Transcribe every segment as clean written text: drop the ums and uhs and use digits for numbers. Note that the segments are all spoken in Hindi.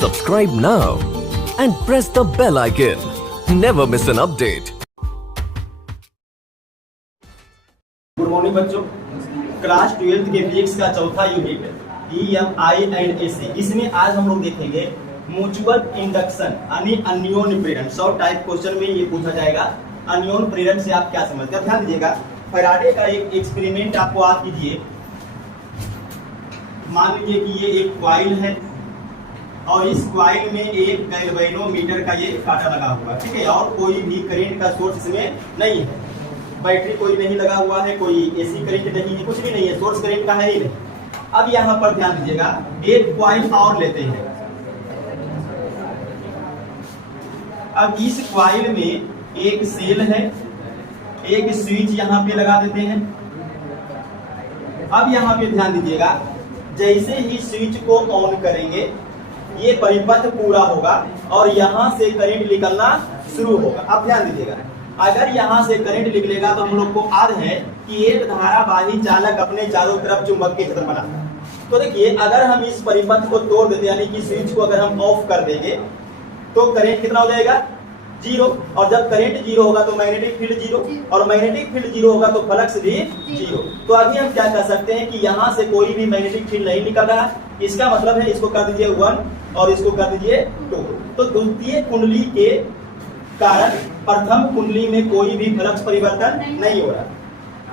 Subscribe now and press the bell icon. Never miss an update. Good morning बच्चों, क्लास 12th के फिजिक्स का चौथा यूनिट EMI एंड AC, इसमें आज हम लोग देखेंगे म्यूचुअल इंडक्शन यानी अन्योन्य प्रेरण। 100 टाइप क्वेश्चन में ये पूछा जाएगा, अन्योन्य प्रेरण से आप क्या समझते हैं। ध्यान दीजिएगा, फैराडे का एक एक्सपेरिमेंट आपको याद कीजिए। मान लीजिए कि ये एक कॉइल है और इस कॉइल में एक गैल्वेनोमीटर का ये कांटा लगा हुआ है, ठीक है, और कोई भी करंट का सोर्स इसमें नहीं है, बैटरी कोई नहीं लगा हुआ है, कोई एसी करंट नहीं है, कुछ भी नहीं है, सोर्स करंट का है ही नहीं। अब यहाँ पर ध्यान दीजिएगा, एक कॉइल और लेते हैं। अब इस कॉइल में एक सेल है, एक स्विच यहाँ पे लगा देते हैं। अब यहाँ पे ध्यान दीजिएगा, जैसे ही स्विच को ऑन करेंगे ये परिपथ पूरा होगा और यहाँ से करंट निकलना शुरू होगा। अब ध्यान दीजिएगा, अगर यहाँ से करंट निकलेगा तो हम लोग को याद है कि एक धारावाही चालक अपने चारों तरफ चुंबकीय क्षेत्र बनाता है। तो देखिए, अगर हम इस परिपथ को तोड़ देते यानी कि स्विच को अगर हम ऑफ कर देंगे तो करंट कितना हो जाएगा? जीरो। और जब करंट जीरो होगा तो मैग्नेटिक फील्ड जीरो, और मैग्नेटिक फील्ड जीरो होगा तो फ्लक्स भी जीरो। तो अभी हम क्या कर सकते हैं कि यहाँ से कोई भी मैग्नेटिक फील्ड नहीं निकल रहा है, इसका मतलब है इसको कर दीजिए 1 और इसको कर दीजिए 2। तो द्वितीय कुंडली के कारण प्रथम कुंडली में कोई भी फ्लक्स परिवर्तन नहीं हो रहा,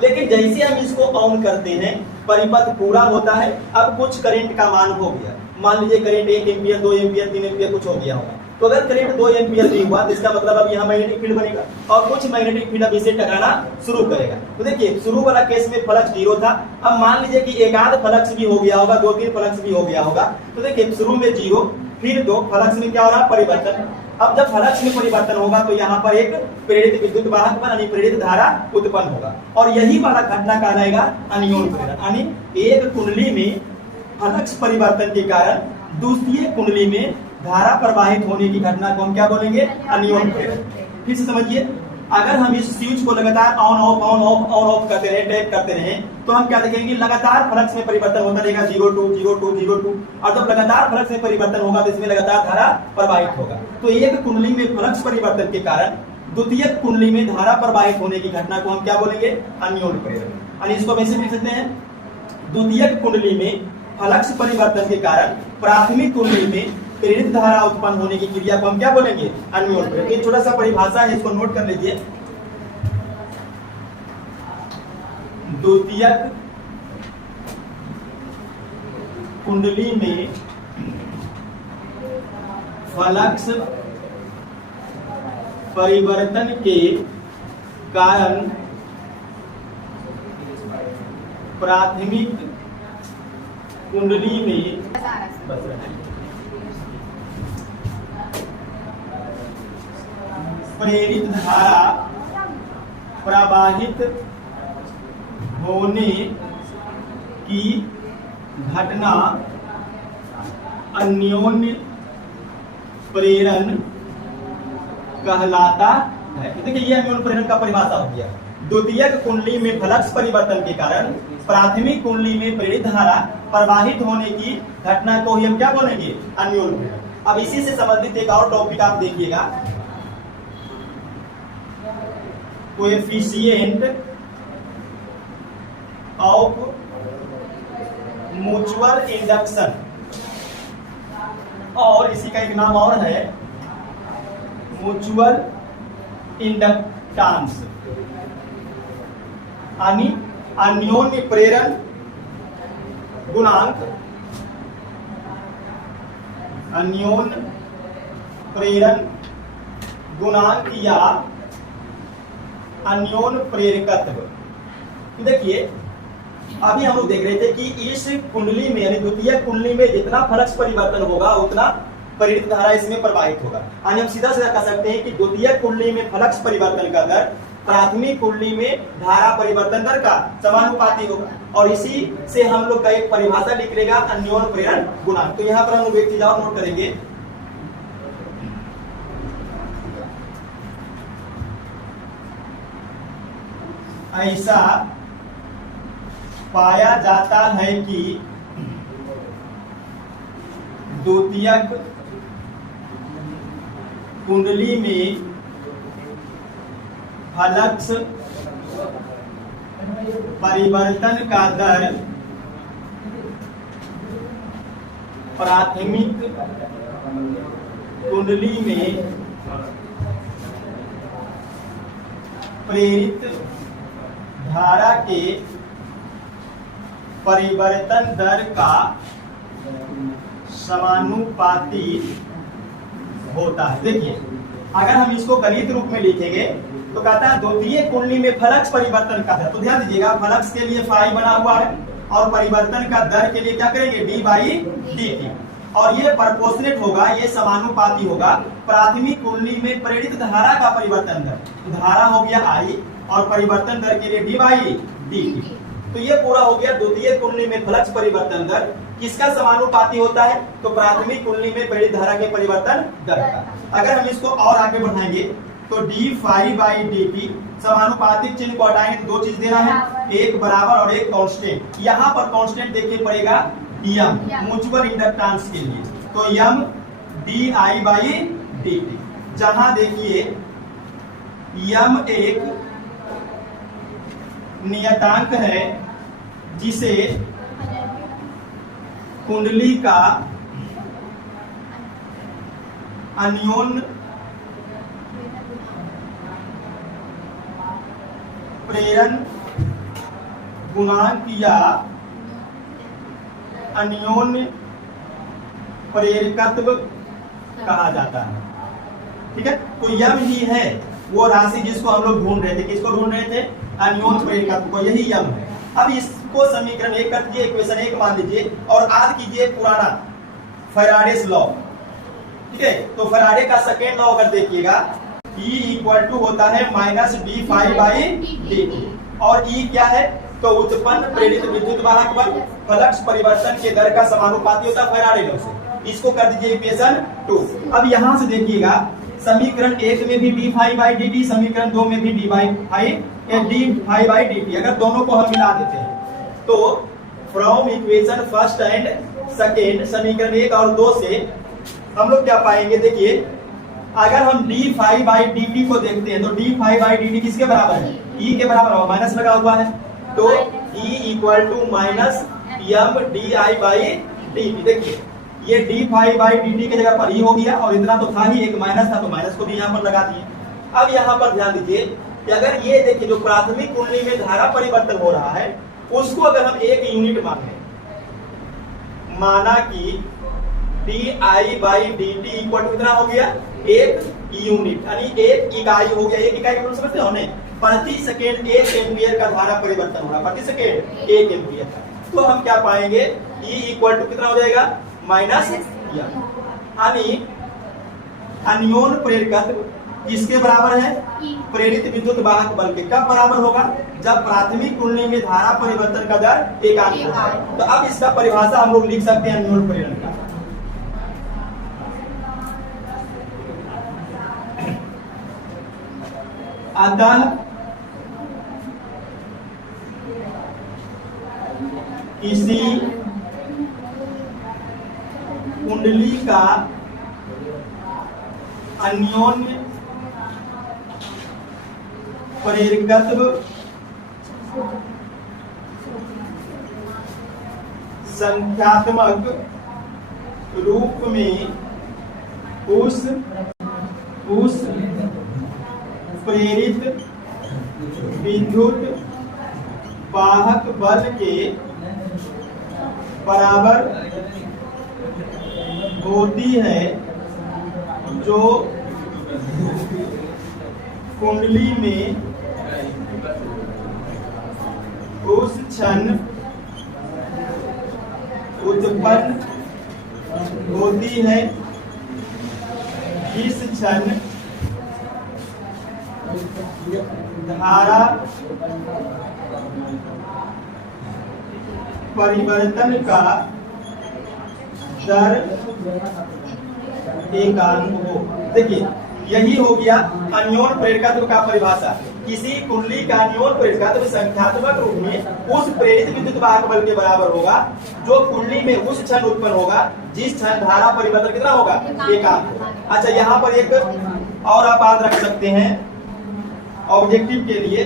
लेकिन जैसे हम इसको ऑन करते हैं परिपथ पूरा होता है। अब कुछ करंट का मान हो गया, मान लीजिए करंट 1 एम्पियर, 2 एम्पियर, 3 एम्पियर कुछ हो गया होगा। तो अगर करंट 2 एम्पियर भी हुआ तो इसका मतलब अब यहाँ मैग्नेटिक फील्ड बनेगा और कुछ मैग्नेटिक फील्ड अब इसे टकराना शुरू करेगा। तो देखिए, शुरू वाला केस में फ्लक्स जीरो था। अब मान लीजिए कि एक आध फ्लक्स भी हो गया होगा, 2-3 फ्लक्स भी हो गया होगा। तो देखिए, शुरू में जीरो, फिर 2, फ्लक्स में क्या हो रहा? परिवर्तन। अब जब फ्लक्स में परिवर्तन होगा तो यहाँ पर एक प्रेरित विद्युत वाहक यानी प्रेरित धारा उत्पन्न होगा, और यही वाला घटना कहलाएगा अन्योन्य प्रेरण। यानी एक कुंडली में फ्लक्स परिवर्तन के कारण दूसरी कुंडली में धारा प्रवाहित होने की घटना को हम क्या बोलेंगे? अन्योन्य प्रेरण। फिर से समझिए, अगर हम इस स्विच को लगातार ऑन ऑफ करते रहे, टैप करते रहे, तो हम क्या देखेंगे? लगातार फ्लक्स में परिवर्तन होता रहेगा, 0-2 0-2 0-2। और जब लगातार फ्लक्स में परिवर्तन होगा तो इसमें लगातार धारा प्रवाहित होगा। तो एक कुंडली में फ्लक्स परिवर्तन के कारण द्वितीय कुंडली में धारा प्रवाहित होने की घटना को हम क्या बोलेंगे? अन्योन्य प्रेरण। और इसको वैसे लिख सकते हैं, द्वितीय कुंडली में फ्लक्स परिवर्तन के कारण प्राथमिक कुंडली में प्रेरित धारा उत्पन्न होने की क्रिया को हम क्या बोलेंगे? अन्योन्य प्रेरण। एक छोटा सा परिभाषा है, इसको नोट कर लीजिए। द्वितीयक कुंडली में फ्लक्स परिवर्तन के कारण प्राथमिक कुंडली में प्रेरित धारा प्रवाहित होने की घटना अन्योन्य प्रेरण कहलाता है। देखिए, ये अन्योन्य प्रेरण का परिभाषा हो गया। द्वितीयक कुंडली में फ्लक्स परिवर्तन के कारण प्राथमिक कुंडली में प्रेरित धारा प्रवाहित होने की घटना को हम क्या बोलेंगे? अन्योन्य प्रेरण। अब इसी से संबंधित एक और टॉपिक आप देखिएगा, कोएफिशिएंट ऑफ म्यूचुअल इंडक्शन, और इसी का एक नाम और है म्यूचुअल इंडक्टेंस, यानी अन्योन्य प्रेरण गुणांक, अन्योन्य प्रेरण गुणांक या अन्योन्य प्रेरकत्व। देखिए, अभी हम लोग देख रहे थे कि इस कुंडली में यानी द्वितीय कुंडली में जितना फ्लक्स परिवर्तन होगा उतना प्रेरित धारा इसमें प्रवाहित होगा। यानी हम सीधा सीधा कह सकते हैं कि द्वितीय कुंडली में फ्लक्स परिवर्तन का दर प्राथमिक कुंडली में धारा परिवर्तन दर का समानुपाती होगा, और इसी से हम लोग का एक परिभाषा निकलेगा अन्योन्य प्रेरण गुणांक। तो यहाँ पर हम लोग एक चीज और नोट करेंगे, ऐसा पाया जाता है कि द्वितीयक कुंडली में फ्लक्स परिवर्तन का दर प्राथमिक कुंडली में प्रेरित धारा के परिवर्तन दर का समानुपाती होता है। देखिए, अगर हम इसको गणित रूप में लिखेंगे तो कहता है द्वितीय कुंडली में फ्लक्स परिवर्तन का दर। तो ध्यान दीजिएगा, फ्लक्स के लिए फाई बना हुआ है और परिवर्तन का दर के लिए क्या करेंगे, डी बाई डी टी, और ये प्रोपोर्शनेट होगा, ये समानुपाती होगा प्राथमिक कुंडली में प्रेरित धारा का परिवर्तन दर। धारा हो गया आई और परिवर्तन दर के लिए डी बाई डी टी। तो ये पूरा हो गया द्वितीय कुंडली में फ्लक्स परिवर्तन दर किसका समानुपाती होता है, तो प्राथमिक कुंडली में प्रेरित धारा के परिवर्तन दर का। अगर हम इसको और आगे बढ़ाएंगे तो D phi by D T, समानुपातिक चिन्ह को हटाएंगे तो दो चीज देना है, एक बराबर और एक कांस्टेंट। यहाँ पर कांस्टेंट देखिए पड़ेगा यम, म्यूचुअल इंडक्टेंस के लिए, तो यम d i by D T, जहां देखिए यम एक नियतांक है जिसे कुंडली का अन्योन्य प्रेरण गुणांक या अन्योन्य प्रेरकत्व कहा जाता है। ठीक है, तो यम ही है वो राशि जिसको हम लोग ढूंढ रहे थे। किसको ढूंढ रहे थे, अन्योन्य प्रेरकत्व को, यही यम है। अब इसको समीकरण एक कर दीजिए, इक्वेशन एक मान लीजिए और याद कीजिए पुराना फैराडेस लॉ। ठीक है, तो फैराडे का सेकेंड लॉ अगर देखिएगा, E इक्वल टू होता है minus D phi by D T, और E क्या है, तो उत्पन्न प्रेरित विद्युत वाहक बल फ्लक्स परिवर्तन के दर का समानुपाती होता है फैराडे लॉ से। इसको कर दीजिए इक्वेशन 2। अब यहां से देखिएगा, समीकरण 1 में भी d phi by D t, समीकरण 2 में भी d phi by D t, अगर दोनों को हम मिला देते हैं तो from equation first and second, समीकरण 1 और 2 से हम लोग क्या पाएंगे, देखिए अगर हम d phi by D t को देखते हैं तो D phi by D t किसके बराबर है, ई के बराबर होगा, माइनस लगा हुआ है, तो e equal to minus m d i by D t. देखिए ये d phi by D t की जगह पर ई हो गया और इतना तो था ही, एक माइनस था तो माइनस को भी यहाँ पर लगा दिए। अब यहाँ पर ध्यान दीजिए कि अगर ये देखिए जो प्राथमिक कुंडली में धारा परिवर्तन हो रहा है उसको अगर हम एक यूनिट माने, माना कि d i by D t equal to कितना हो गया, एक यूनिट, यानी एक इकाई हो गया। एक इकाई को समझते हो, प्रति सेकेंड 1 एम्पियर का धारा परिवर्तन होगा, प्रति सेकेंड 1 एम्पियर का। तो हम क्या पाएंगे, E इक्वल टू कितना हो जाएगा, माइनस यम, यानी अन्योन्य प्रेरकत्व किसके बराबर है, प्रेरित विद्युत वाहक बल के। कब बराबर होगा, जब प्राथमिक कुंडली में धारा परिवर्तन का दर एकांक होगा। तो अब इसका परिभाषा हम लोग लिख सकते हैं अन्योन्य प्रेरण का। अतः किसी कुंडली का अन्योन्य प्रेरकत्व संख्यात्मक रूप में उस प्रेरित विद्युत वाहक बल के बराबर होती है जो कुंडली में उस क्षण उत्पन्न होती है जिस क्षण धारा परिवर्तन का दर एकांक हो। देखिए यही हो गया अन्योन्य प्रेरकत्व का परिभाषा। किसी कुंडली का अन्योन्य प्रेरकत्व संख्यात्मक रूप में उस प्रेरित विद्युत वाहक बल के बराबर होगा जो कुंडली में उस क्षण उत्पन्न होगा जिस क्षण धारा परिवर्तन कितना होगा, एकांक। अच्छा यहाँ पर एक और आप याद रख सकते हैं ऑब्जेक्टिव के लिए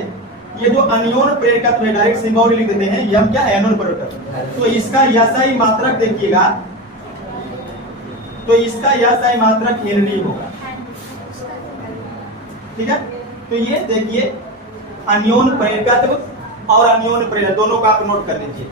ये जो अनियोन प्रेरकत्व है डायरेक्ट सिंबल लिख देते हैं, ये हम क्या है एनोन प्रेरकत्व। तो इसका यसाई मात्रक देखिएगा, तो इसका यसाई मात्रक हेनरी होगा, ठीक है। तो ये देखिए अनियोन प्रेरकत्व और अनियोन प्रेरक दोनों का आप नोट कर लीजिए।